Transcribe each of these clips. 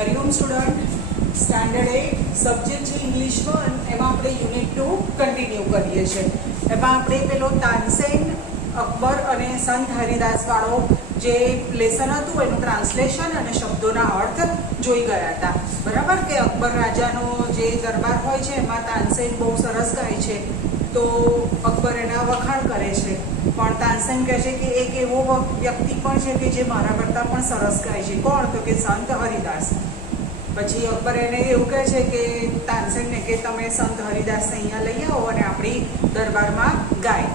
Hariom student, standard 8 subject છે English 1, એમાં આપણે યુનિટ 2 કન્ટિન્યુ કરીએ છીએ. એમાં આપણે પેલો તાનસેન અકબર અને સંત હરિદાસ વાળો જે લેસન હતું એનું ટ્રાન્સલેશન અને શબ્દોના અર્થ જોઈ ગયા હતા. બરાબર કે અકબર રાજાનો જે દરબાર હોય છે એમાં તાનસેન બહુ સરસ ગાય છે, તો અકબર એના વખાણ કરે છે, પણ તાનસેન કહે છે કે એક એવો વ્યક્તિ પણ છે કે જે મારા કરતાં પણ સરસ ગાય છે. કોણ? તો કે સંત હરિદાસ. પછી અકબર એને એવું કહે છે કે તાનસેનને કે તમે સંત હરિદાસને અહીંયા લઈ આવો અને આપણી દરબારમાં ગાય.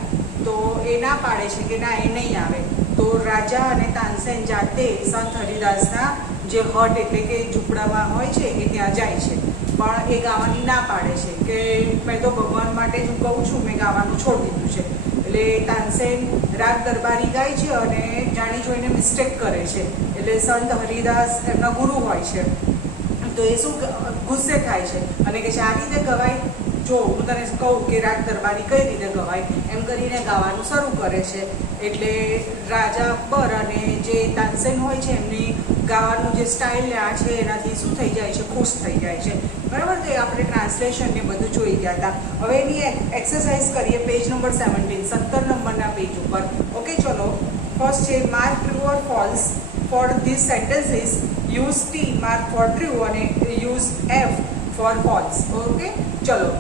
તો એ ના પાડે છે કે ના, એ નહીં આવે. તો રાજા અને તાનસેન જાતે સંત હરિદાસના જે હટ એટલે કે ઝૂંપડામાં હોય છે એ ત્યાં જાય છે, પણ એ ગાવાની ના પાડે છે કે મેં તો ભગવાન માટે જ ગાઉં છું, મેં ગાવાનું છોડી દીધું છે. એટલે તાનસેન રાગ દરબારી ગાય છે અને જાણી જોઈને મિસ્ટેક કરે છે. એટલે સંત હરિદાસ એમના ગુરુ હોય છે, તો એ શું ગુસ્સે થાય છે અને કે છે આ રીતે ગવાય, જો હું તને કહું કે રાગ દરબારી કઈ રીતે ગવાય, એમ કરીને ગાવાનું શરૂ કરે છે. એટલે રાજા અકબર અને જે તાનસેન હોય છે એમની ગાવાનું જે સ્ટાઇલ આ છે એનાથી શું થઈ જાય છે, ખુશ થઈ જાય છે. બરાબર, તો આપણે ટ્રાન્સલેશન ને બધું જોઈ ગયા હતા. હવે એની એક્સરસાઇઝ કરીએ પેજ નંબર 17, 17 નંબરના પેજ ઉપર. ઓકે, ચલો. ફર્સ્ટ છે mark true or false for this sentences. Use T mark for true અને use F for false. Okay, ચલો.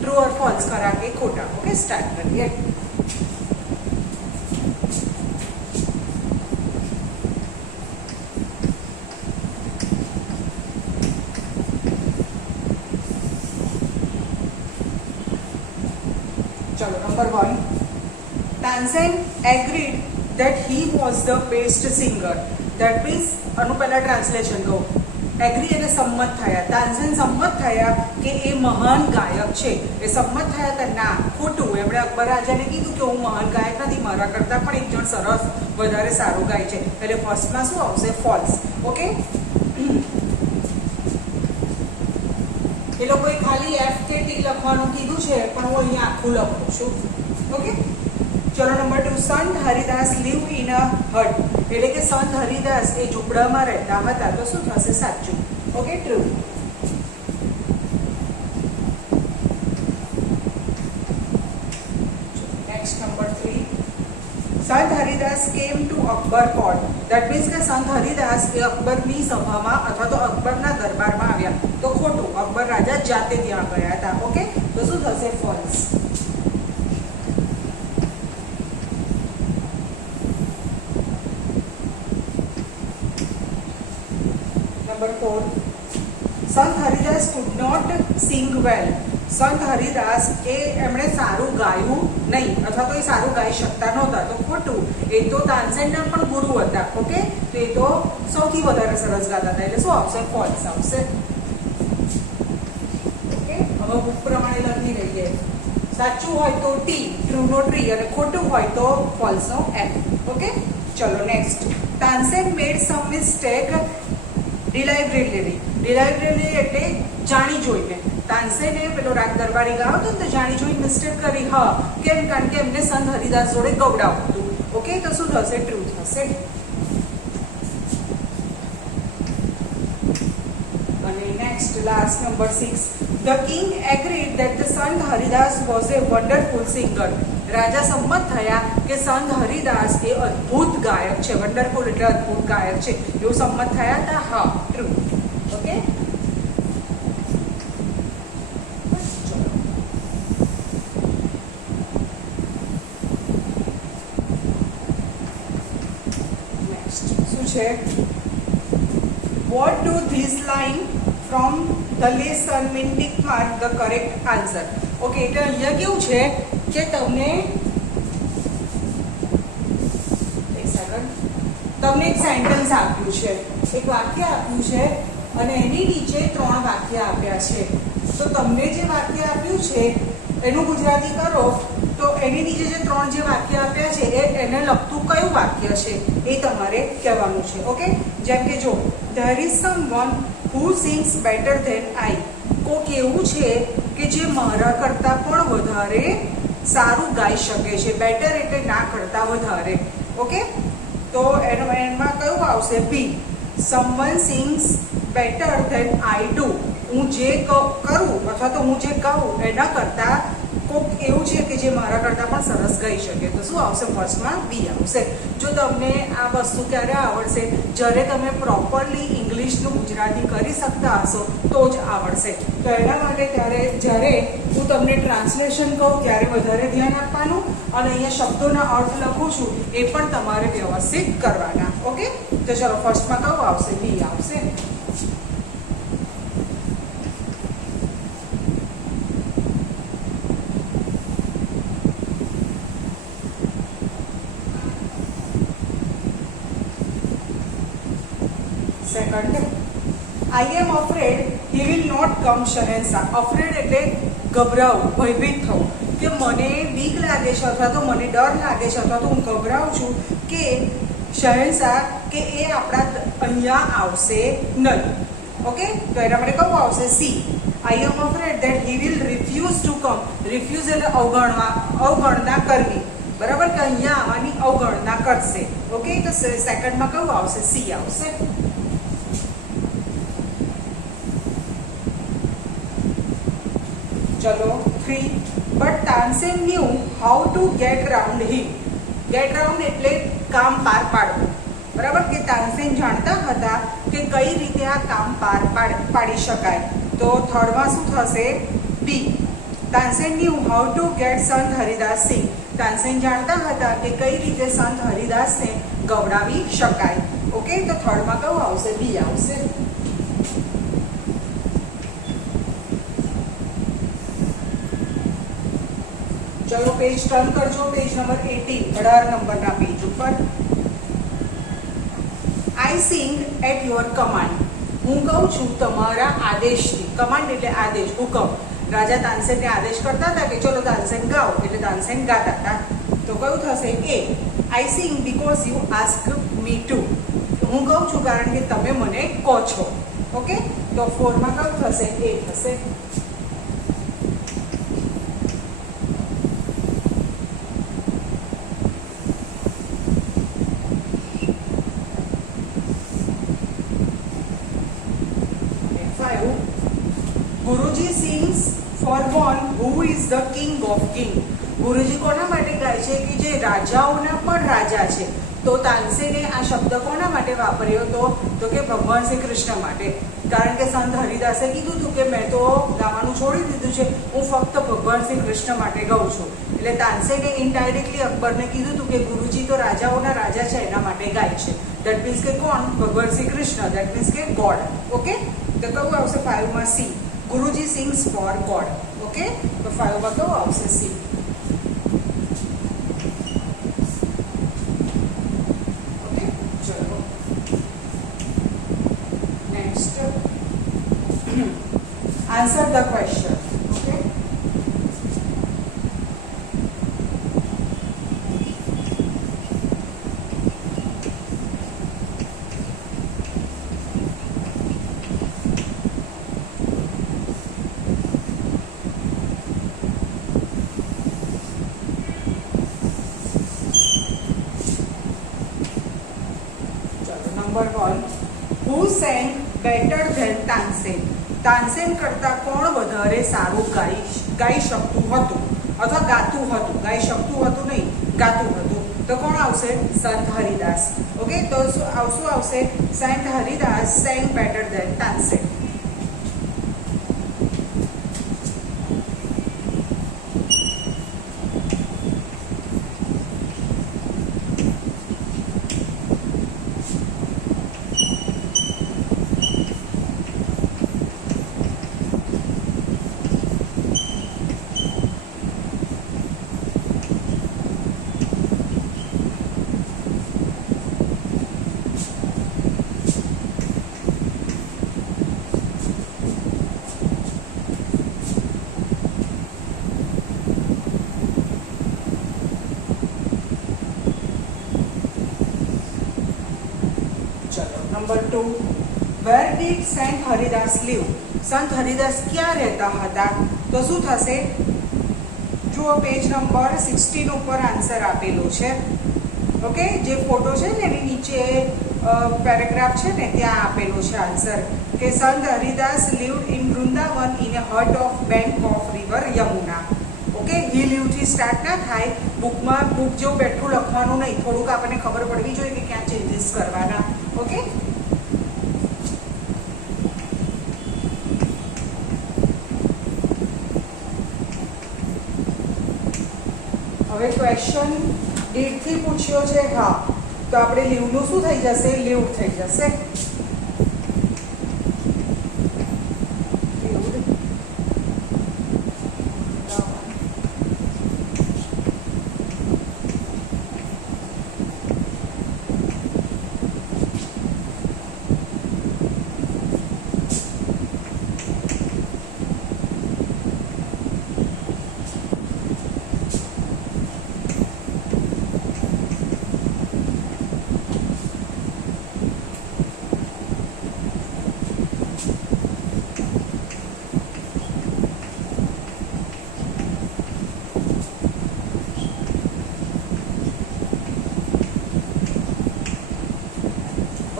ટ્રુ ઓર ફોલ્સ ખરા કે ખોટા. ઓકે, સ્ટાર્ટ કરીએ. चलो, number 1. Tansen agreed that he was the best singer. That means આનું પહેલા translation કહું. એગ્રી એટલે સંમત થયા. તાનસેન સંમત થયા કે એ મહાન ગાયક છે. એ સંમત થયા કે ના, ખોટું. એમણે અકબર રાજાને કીધું કે હું મહાન ગાયક નથી, મારા કરતાં પણ એક જણ સરસ વધારે સારું ગાય છે. એટલે ફર્સ્ટમાં શું આવશે? ફોલ્સ. ઓકે, એ લોકોએ ખાલી એફ કે ટી લખવાનું કીધું છે, પણ હું અહીંયા આખું લખું છું. ઓકે, ચલો. નંબર 2. સંત હરિદાસ લીવ ઇન અ હટ. એટલે કે સંત હરિદાસ એ ઝૂંપડામાં રહેતા હતા. તો શું થશે? સાચું. Okay, true. Next number 3. સંત Haridas came to Akbar court. That means કે સંત હરિદાસ એ અકબરની સભામાં અથવા તો અકબરના દરબારમાં આવ્યા. તો ખોટું. અકબર રાજા જાતે ત્યાં ગયા હતા. ઓકે, તો શું થશે? ફોલ્સ. નંબર 4. સંત હરિદાસ કુડ નોટ સિંગ વેલ. સંત હરિદાસ એમણે સારું ગાયું નહીં અથવા તો એ સારું ગાઈ શકતા નહોતા. તો ખોટું. એ તો તાનસેનના પણ ગુરુ હતા. ઓકે, તો એ તો સૌથી વધારે સરસ ગાતા હતા. એટલે શું આવશે? ફોલ્સ આવશે. ઓકે, હવે બુક પ્રમાણે લખી રહીએ. સાચું હોય તો ટી, ટ્રુ નો ટ્રી, અને ખોટું હોય તો ફોલ્સ નો એફ. ઓકે, ચલો. નેક્સ્ટ. તાનસેન મેડ સમ મિસ્ટેક ડિલાઇબરેટલી. ડિલાઇબરેટલી એટલે જાણી જોઈને. તાનસેને પેલો રાગ દરબારી ગાયો હતો ને, તો જાણી જોઈને મિસ્ટેક કરી. હા, કેમ? કારણ કે એમને સંત હરિદાસ જોડે ગવડાવું હતું. ઓકે, તો શું થશે? ટ્રુ થશે. અને next last number 6. The king agreed that the Sant Haridas was a wonderful singer. રાજા સંમત થયા કે સંત હરિદાસ એ અદ્ભુત ગાયક છે. વન્ડરફુલ એટલે અદ્ભુત ગાયક છે, એવું સંમત થયા હતા. હા, true. Okay, What do these lines from the lesson mean? Tick mark the correct answer. Okay, એટલે અહીંયા કેવું છે કે તમને એક સેન્ટેન્સ આપ્યું છે, એક વાક્ય આપ્યું છે અને એની નીચે 3 વાક્ય આપ્યા છે. તો તમને જે વાક્ય આપ્યું છે એનું ગુજરાતી કરો તો એની નીચે જે 3 જે વાક્ય આપ્યા છે એને લગતું કયું વાક્ય છે એ તમારે કહેવાનું છે. ઓકે, જેમ કે જો there is someone who sings better than I. કોક એવું છે કે જે મારા કરતાં પણ વધારે સારું ગાઈ શકે છે. બેટર એટલે ના કરતાં વધારે. ઓકે, તો એમાં કયું આવશે? બી. someone sings better than I do. હું જે કરું અથવા તો હું જે કહું એના કરતાં કોક એવું છે કે જે મારા કરતાં પણ સરસ ગાઈ શકે. તો શું આવશે? ફર્સ્ટમાં બી આવશે. જો તમને આ વસ્તુ ક્યારે આવડશે? જ્યારે તમે પ્રોપરલી ઇંગ્લિશનું ગુજરાતી કરી શકતા હશો તો જ આવડશે. તો એના માટે જ્યારે હું તમને ટ્રાન્સલેશન કહું ત્યારે વધારે ધ્યાન આપવાનું અને અહીંયા શબ્દોના અર્થ લખું છું એ પણ તમારે વ્યવસ્થિત કરવાના. ઓકે, તો ચલો ફર્સ્ટમાં કયું આવશે? બી આવશે. Second, I am afraid he will not come શહેનશાહ. અફ્રેડ એટલે ગભરાવું, ભયભીત થવું, કે મને બીક લાગે છે અથવા તો મને ડર લાગે છે અથવા તો હું ગભરાઉં છું કે શહેનશાહ કે એ આપણા અહીંયા આવશે નહીં. ઓકે, તો એના માટે કયું આવશે? C. I am afraid that he will refuse to come. Refuse એટલે અવગણના કરવી, બરાબર, કે અહીંયા આવવાની અવગણના કરશે. ઓકે, તો સેકન્ડમાં કયું આવશે? સી આવશે. ચલો 3, but Tansen knew how to get round him. Get round એટલે કામ પાર પાડવું, બરાબર, કે તાનસેન જાણતા હતા કે કઈ રીતે આ કામ પાર પાડી શકાય. તો થર્ડમાં શું થશે? બી. Tansen knew how to get સંત હરિદાસ સિંહ. તાનસેન જાણતા હતા કે કઈ રીતે સંત હરિદાસને ગવડાવી શકાય. ઓકે, તો થર્ડમાં કયું આવશે? બી આવશે. ચલો પેજ ટર્ન કરજો, પેજ નંબર 18, 18 નંબરના પેજ ઉપર. આઈ સિંગ એટ યોર કમાન્ડ. હું કહું છું તમારા આદેશથી. કમાન્ડ એટલે આદેશ, હુકમ. રાજા તાનસેનને આદેશ કરતા હતા કે ચલો તાનસેન ગાઓ, એટલે તાનસેન ગાતા હતા. તો કયું થશે? A. I sing because you ask me to. હું કહું છું કારણ કે તમે મને કહો છો. ઓકે, તો 4માં કયું થશે? એ થશે. Guruji sings for one who is the king of king. Guruji કોના માટે ગાય છે? કે જે રાજાઓના પણ રાજા છે. તો તાનસેને આ શબ્દ કોના માટે વાપર્યો હતો? તો કે ભગવાન શ્રી કૃષ્ણ માટે. કારણ કે સંત હરિદાસે કીધું હતું કે મેં તો ગાવાનું છોડી દીધું છે, હું ફક્ત ભગવાન શ્રી કૃષ્ણ માટે ગાઉં છું. એટલે તાનસેને ઇનડાયરેક્ટલી અકબરને કીધું હતું કે ગુરુજી તો રાજાઓના રાજા છે એના માટે ગાય છે. દેટ મીન્સ કે કોણ? ભગવાન શ્રી કૃષ્ણ. દેટ મીન્સ કે ગોડ. ઓકે, તો કયું આવશે? 5માં C. Guruji sings for God. Okay, તો 5માં કયું આવશે? સી. ઓકે, ચલો next. Answer the question. Okay, number 1, who sang better than Tansen. Tansen કરતાં કોણ વધારે સારું ગાઈ શકતું હતું અથવા ગાતું હતું? ગાઈ શકતું હતું નહીં, ગાતું હતું. તો કોણ આવશે? સંત હરિદાસ. ઓકે, તો શું આવશે? Sant Haridas sang better than Tansen. Number 2, where did saint Haridas live. Sant Haridas ક્યાં રહેતા હતા? તો શું થશે? જુઓ પેજ નંબર 16 ઉપર આન્સર આપેલો છે. ઓકે, જે ફોટો છે ને એની નીચે પેરેગ્રાફ છે ને ત્યાં આપેલો છે આન્સર કે Sant Haridas lived in Vrindavan in a hut of bank of river Yamuna. Okay, he લીવથી સ્ટાર્ટ ના થાય, બુકમાં બુક જેવું બેઠું લખવાનું નહીં, થોડુંક આપણને ખબર પડવી જોઈએ કે ક્યાં ચેન્જીસ કરવાના. ઓકે, હવે ક્વેશ્ચન ડીડથી પૂછ્યો છે. હા, તો આપણે લીવનું શું થઈ જશે? લીવડ થઈ જશે.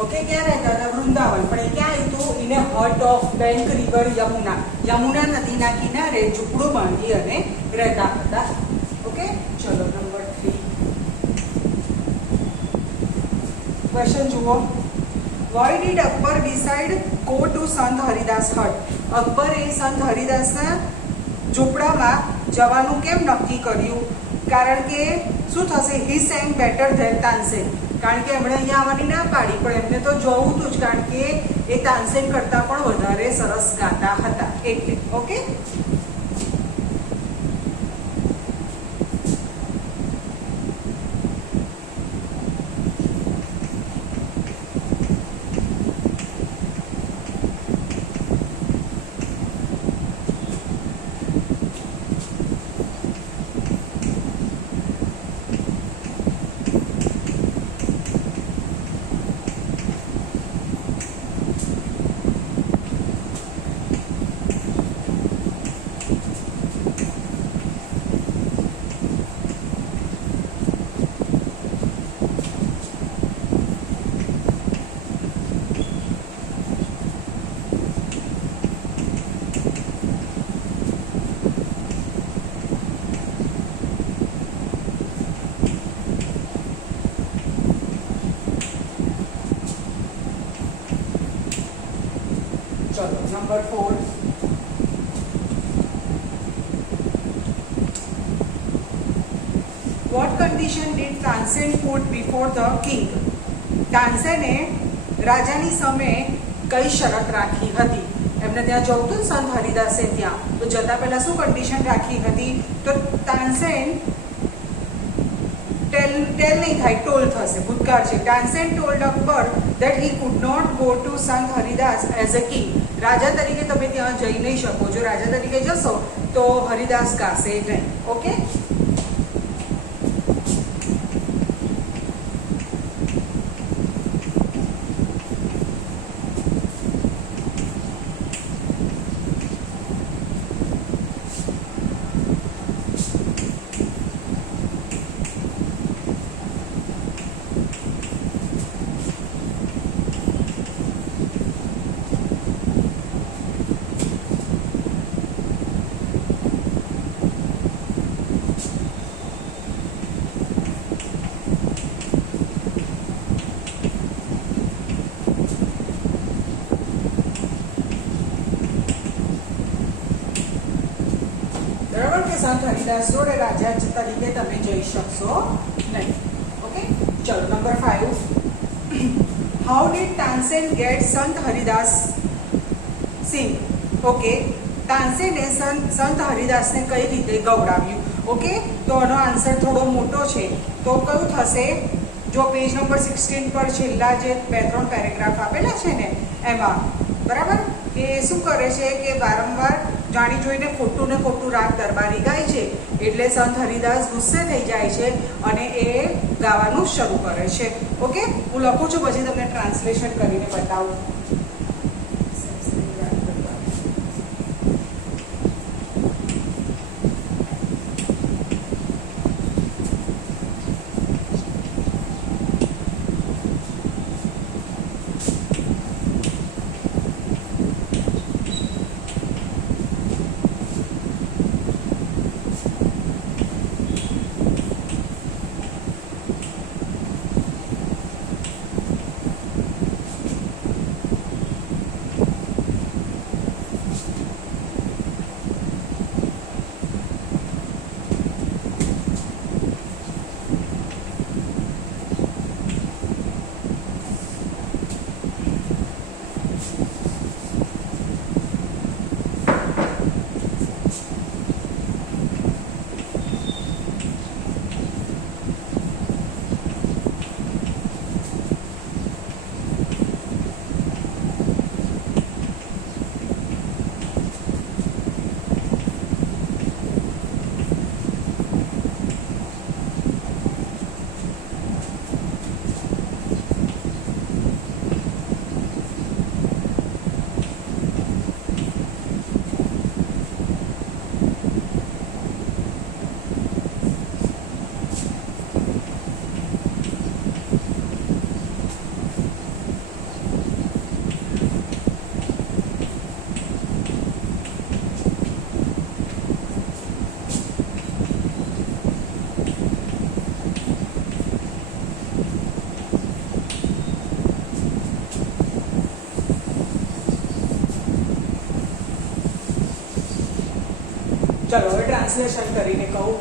ઓકે, ક્યાં રહેતા હતા? વૃંદાવન. પણ એ ક્યાં હતું? In a hut of bank river Yamuna. Yamuna નદીના કિનારે ઝૂંપડું બાંધી અને રહેતા હતા. ઓકે, ચલો નંબર 3 ક્વેશ્ચન જુઓ. Why did Akbar decide go to સંત હરિદાસ હટ? અકબરે સંત હરિદાસના ઝૂંપડામાં જવાનું કેમ નક્કી કર્યું? કારણ કે શું થશે? હી સેંગ બેટર ધેન તાનસેન. કારણ કે એમણે અહીંયા આવવાની ના પાડી, પણ એમને તો જવું હતું જ, કારણ કે એ તાનસેન કરતાં પણ વધારે સરસ ગાતા હતા એટલે. ઓકે, ચલો number 4. What condition did Tansen put before the king? તાનસેને રાજાની સામે કઈ શરત રાખી હતી? એમને ત્યાં જવું હતું સંત હરિદાસે ત્યાં, તો જતા પહેલા શું કન્ડિશન રાખી હતી? તો તાનસેન ટેલ નહીં થાય, ટોલ થશે, ભૂતકાળ છે. Tansen told Akbar that he could not go to Sant Haridas as a king. રાજા તરીકે તમે ત્યાં જઈ નહીં શકો. જો રાજા તરીકે જશો તો હરિદાસ ગાશે નહીં. ઓકે, સંત હરિદાસ જોડે રાજા તરીકે તમે જઈ શકશો નહીં. ઓકે, ચલો number 5. How did Tansen get Sant Haridas Singh? Okay, તાનસેને સંત હરિદાસને કઈ રીતે ગવડાવ્યું? ઓકે, તો આનો આન્સર થોડો મોટો છે, તો કયું થશે? જો પેજ નંબર 16 પર છેલ્લા જે 2-3 પેરેગ્રાફ આપેલા છે ને એમાં, બરાબર, કે શું કરે છે કે વારંવાર જાણી જોઈને ખોટું ને ખોટું રાગ દરબારી ગાય છે, એટલે સંત હરિદાસ ગુસ્સે થઈ જાય છે અને એ ગાવાનું શરૂ કરે છે. ઓકે, હું લખું છું, પછી તમને ટ્રાન્સલેશન કરીને બતાવું. ચલો હવે ટ્રાન્સલેશન કરીને કહું.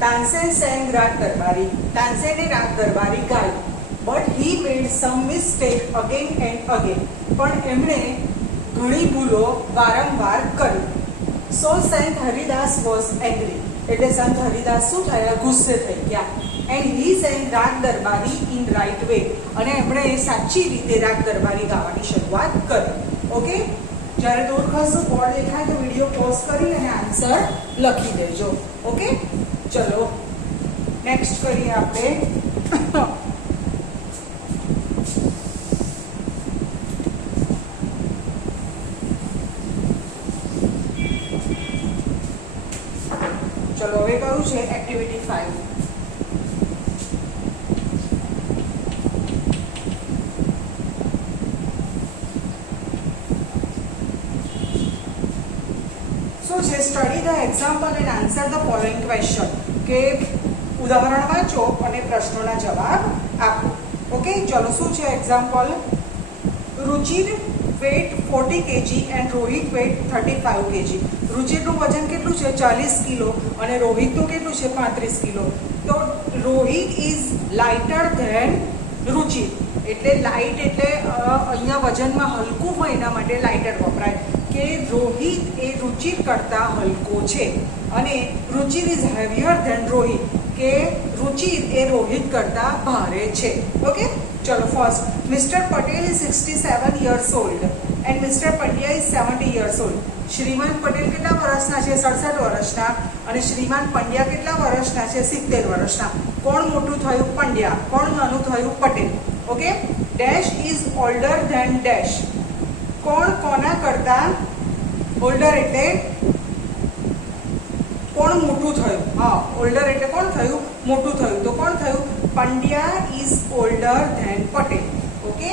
તાનસેન sang રાગ દરબારી. તાનસેને રાગ દરબારી ગાયું. But he made some mistake again and again. પણ એમણે ઘણી ભૂલો વારંવાર કરી. સો સંત હરિદાસ વોઝ એંગ્રી. એટલે સંત હરિદાસ શું થયા? ગુસ્સે થઈ ગયા. એન્ડ હી sang રાગ દરબારી ઇન રાઇટ વે. અને એમણે સાચી રીતે રાગ દરબારી ગાવાની શરૂઆત કરી. ઓકે, જ્યારે દૂર ખસું બોર્ડ દેખાય તો વિડીયો પોઝ કરી અને આન્સર લખી દેજો. ઓકે, ચલો નેક્સ્ટ કરીએ આપણે. ચલો હવે કયું છે? Activity 5. Study the example and answer the following question. કે ઉદાહરણ વાંચો અને પ્રશ્નોના જવાબ આપો. ઓકે, ચલો શું છે example? Ruchir weight 40 kg and Rohit weight 35 kg. રુચિરનું વજન કેટલું છે? 40 કિલો. અને રોહિતનું કેટલું છે? 35 કિલો. તો Rohit is lighter than Ruchir. એટલે લાઇટ એટલે અહીંયા વજનમાં હલકું હોય એના માટે લાઇટર વપરાય. કે રોહિત એ રુચિર કરતાં હલકો છે. અને Ruchir is heavier than Rohit. કે રુચિર એ રોહિત કરતાં ભારે છે. ઓકે, ચલો first. Mister Patel is 67 years old and mister Pandya is 70 years old. શ્રીમાન પટેલ કેટલા વર્ષના છે? 67 વર્ષના. અને શ્રીમાન પંડ્યા કેટલા વર્ષના છે? 70 વર્ષના. કોણ મોટું થયું? પંડ્યા. કોણ નાનું થયું? Patel. Okay, dash is older than dash. કોણ કોના કરતાં ઓલ્ડર એટલે કોણ મોટું થયું? હા, ઓલ્ડર એટલે કોણ થયું? મોટું થયું. તો કોણ થયું? Pandya is older than Patel. Okay,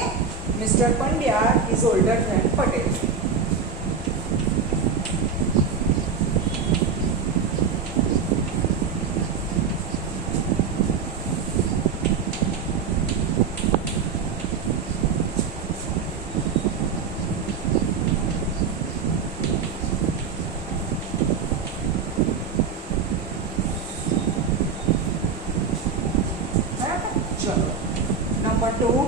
mister Pandya is older than Patel. Number 2.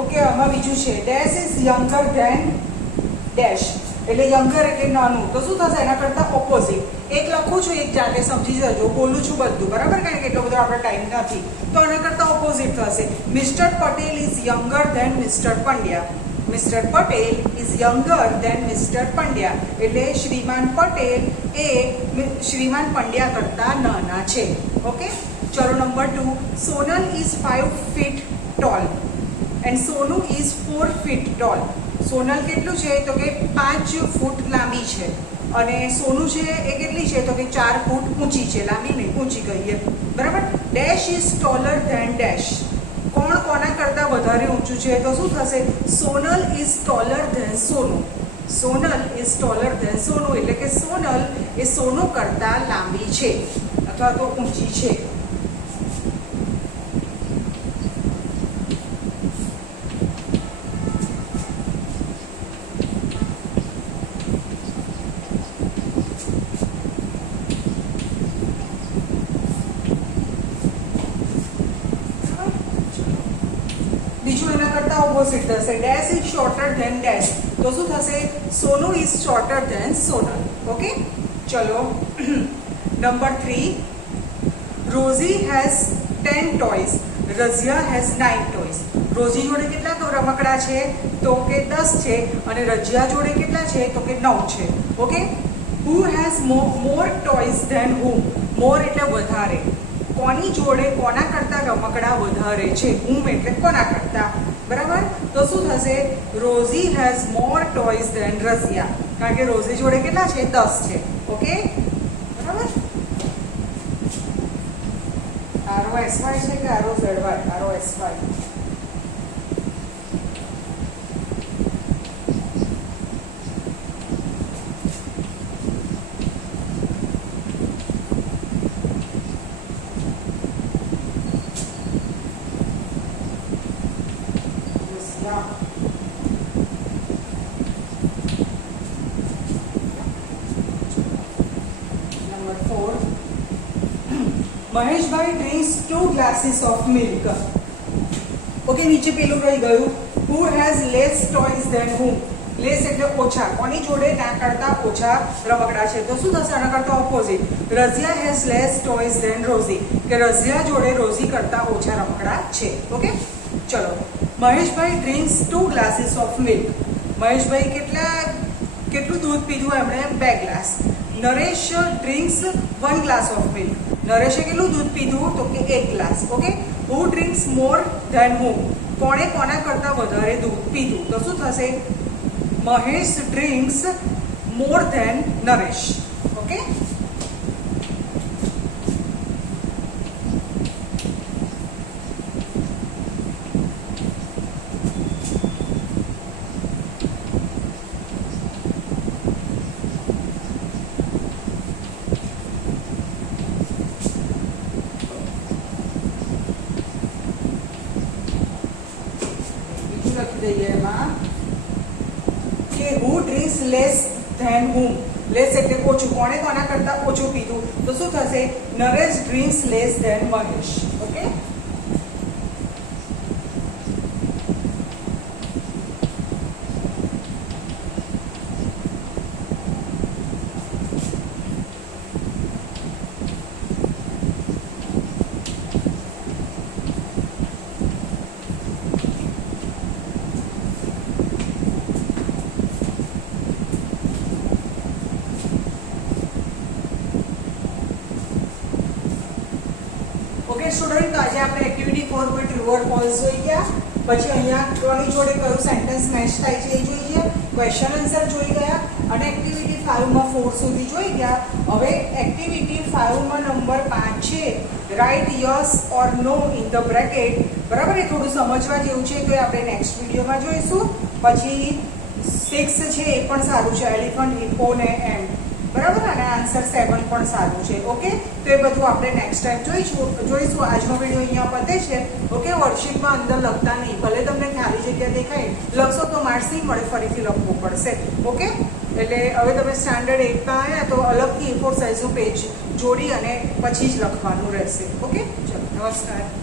Okay, આમાં બીજું છે dash is younger than dash. એટલે યંગર એટલે નાનું. તો શું થશે? એના કરતાં ઓપોઝિટ. એક લખું છું, એક જાતે સમજી જજો. બોલું છું બધું બરાબર, કારણ કે એટલો બધો આપણો ટાઈમ નથી. તો એના કરતાં ઓપોઝિટ થશે. Mister Patel is younger than mister Pandya. Mister Patel is younger than mister Pandya. એટલે શ્રીમાન પટેલ એ શ્રીમાન પંડ્યા કરતાં નાના છે. ઓકે, ચલો number 2. Sonal is 5 feet tall and Sonu is 4 feet tall. Sonal કેટલું છે? તો કે 5 ફૂટ લાંબી છે. અને સોનુ છે એ કેટલી છે? તો કે 4 ફૂટ ઊંચી છે. લાંબી નહીં, ઊંચી કહીએ બરાબર. Dash is taller than dash. કોણ કોના કરતાં વધારે ઊંચું છે? તો શું થશે? Sonal is taller than Sonu. Sonal is taller than Sonu. એટલે કે સોનલ એ સોનુ કરતાં લાંબી છે અથવા તો ઊંચી છે. બીજું એના કરતાં ઓપોઝિટ થશે. Dash is shorter than dash. તો શું થશે? Sonu is shorter than Sonal. Okay, ચલો number 3. Rosie has 10 toys. Razia has 9 toys. Rosie જોડે કેટલા રમકડા છે? તો કે 10 છે. અને રઝિયા જોડે કેટલા છે? તો કે 9 છે. Okay, who has more toys than whom. More એટલે વધારે. કોની જોડે કોના કરતાં રમકડા વધારે છે? હુમ એટલે કોના કરતાં બરાબર. તો શું થશે? Rosie has more toys than Razia. કારણ કે રોઝી જોડે કેટલા છે? 10 છે. ઓકે, બરાબર. ROSY છે કે ROZY? ROSY. Maheshbhai drinks 2 glasses of milk. Okay, નીચે પેલું રહી ગયું. Who has less toys than whom? Less એટલે ઓછા, કોની જોડે ના કરતા ઓછા રમકડા છે. તો શું થશે આના કરતા opposite? Razia has less toys than Rosie, કે રઝિયા જોડે રોઝી કરતા ઓછા રમકડા છે. ઓકે, ચલો. મહેશભાઈ ડ્રિંક્સ 2 glasses of milk. મહેશભાઈ કેટલું દૂધ પીધું એમણે? 2 glass. Naresh drinks 1 glass of milk. નરેશે કેટલું દૂધ પીધું? તો કે 1 ગ્લાસ. ઓકે, હુ ડ્રિંક્સ મોર ધેન whom? કોણે કોના કરતા વધારે દૂધ પીધું? તો શું થશે? Mahesh drinks more than Naresh. Okay. બીજું લખી દઈએ એમાં કે who drinks less than whom? Less એટલે ઓછું, કોણે કોના કરતા ઓછું પીધું? તો શું થશે? Naresh drinks less than Mahesh. Okay, student, આજે આપણે activity 4 with true or false જોઈ ગયા. પછી અહીંયા કોની જોડે કયું સેન્ટેન્સ મેચ થાય છે એ જોઈ ગયા, ક્વેશ્ચન આન્સર જોઈ ગયા અને એક્ટિવિટી 5 માં 4 સુધી જોઈ ગયા. હવે એક્ટિવિટી 5 માં નંબર 5 છે, right yes or no in the bracket. બરાબર, એ થોડું સમજવા જેવું છે, તો એ આપણે નેક્સ્ટ વિડીયોમાં જોઈશું. પછી 6 છે એ પણ સારું છે, એલિફન્ટ, હિપ્પો ને એમ. બરાબર, અને આન્સર 7 પણ સારું છે. ઓકે, તો એ બધું આપણે નેક્સ્ટ ટાઈમ જોઈશું. આજનો વિડીયો અહીંયા પતે છે. ઓકે, વર્કશીટમાં અંદર લખતા નહીં, ભલે તમને ખાલી જગ્યા દેખાય, લખશો તો માર્ક્સ નહીં મળે, ફરીથી લખવું પડશે. ઓકે, એટલે હવે તમે સ્ટાન્ડર્ડ 8માં આવ્યા તો અલગથી A4 સાઇઝનું પેજ જોડી અને પછી જ લખવાનું રહેશે. ઓકે, ચલો, નમસ્કાર.